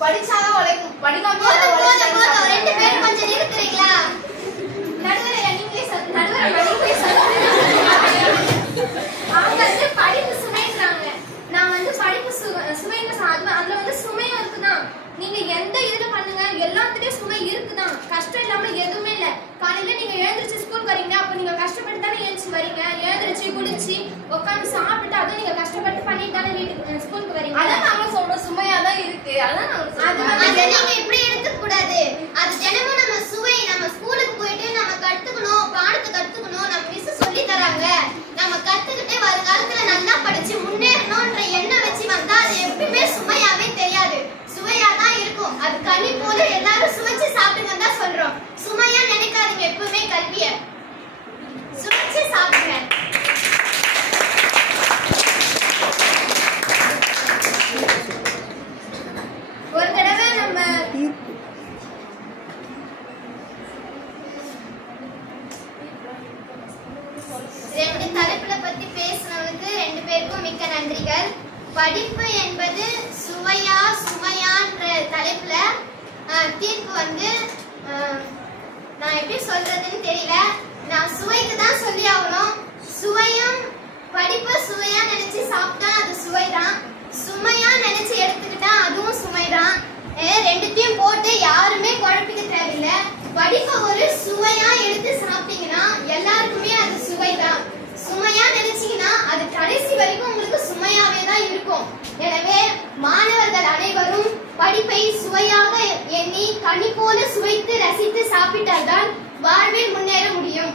படிச்சாதான் உழைக்கும், படிக்காம ரெண்டு பேரும் கொஞ்சம் நிறுத்துறீங்களா? நடுவரை நீங்களே அவங்க வந்து படிப்பு சுமைன்றாங்க. நான் வந்து படிப்பு சுமைன்னு அதுல வந்து சுமையும் இருக்குதான். நீங்க எந்த இதுல பண்ணுங்க, எல்லாத்துலயும் சுமை இருக்குதான். கஷ்டம் இல்லாம எதுவுமே இல்ல. காலையில நீங்க எழுந்திருச்சு ஸ்கூலுக்கு வரீங்க, அப்ப நீங்க கஷ்டப்பட்டு தானே எழுந்துச்சு வரீங்க. எழுந்திருச்சு குளிச்சு உட்காந்து சாப்பிட்டு அதுவும் நீங்க கஷ்டப்பட்டு பண்ணிட்டு தானே வீட்டுக்கு ஸ்கூலுக்கு வரீங்க. அதான் நாங்க சொல்றோம், சுமையா தான் இருக்கு. அதான் நாங்க நீங்க இப்படி எடுத்துக்க கூடாது. அது தினமும் நம்ம சுவை, நம்ம ஸ்கூலுக்கு போயிட்டு நம்ம கத்துக்கணும், பாடத்தை கத்துக்கணும், நம்ம மிஸ் சொல்லி தராங்க. நம்ம கத்துக்கிட்டு வருங்காலத்துல நல்லா படிச்சு முன்னேறணும்ன்ற எண்ணம் வச்சு வந்தா அது எப்பவுமே சுமையாவே தெரியாது, சுவையா தான் இருக்கும். அது கனி போல எல்லாரும் சுவைச்சு சாப்பிடுங்க தான் சொல்றோம். சுமையா நினைக்காதீங்க, எப்பவுமே கல்விய சுவைச்சு சாப்பிடுங்க. ஒரு தடவை நம்ம ரெண்டு தலைப்புல பத்தி பேசுனதுக்கு ரெண்டு பேருக்கும் மிக்க நன்றிகள். படிப்பு என்பது சுவையா சுமையான்ற தலைப்புல தீர்ப்பு வந்து நான் எப்படி சொல்றதுன்னு தெரியல. நான் சுவைக்கு தான் சொல்லி ஆகணும். சுவையும் படிப்பு சுவையா நினைச்சு சாப்பிட்டா அது சுவைதான், சுமையா நினைச்சு எடுத்துக்கிட்டா அதுவும் சுமைதான். ரெண்டுத்தையும் போட்டு யாருமே குழப்பிக்க தேவையில்லை. படிப்பை ஒரு சுவையா எடுத்து சாப்பிட்டீங்கன்னா எல்லாருக்குமே அது சுவைதான். சுமையா நினைச்சீங்கன்னா அது கடைசி வரைக்கும் உங்களுக்கு சுமையாவே தான் இருக்கும். எனவே மாணவர்கள் அனைவரும் படிப்பை சுவையாக எண்ணி கனி போல சுவைத்து ரசித்து சாப்பிட்டால்தான் வாழ்வில் முன்னேற முடியும்.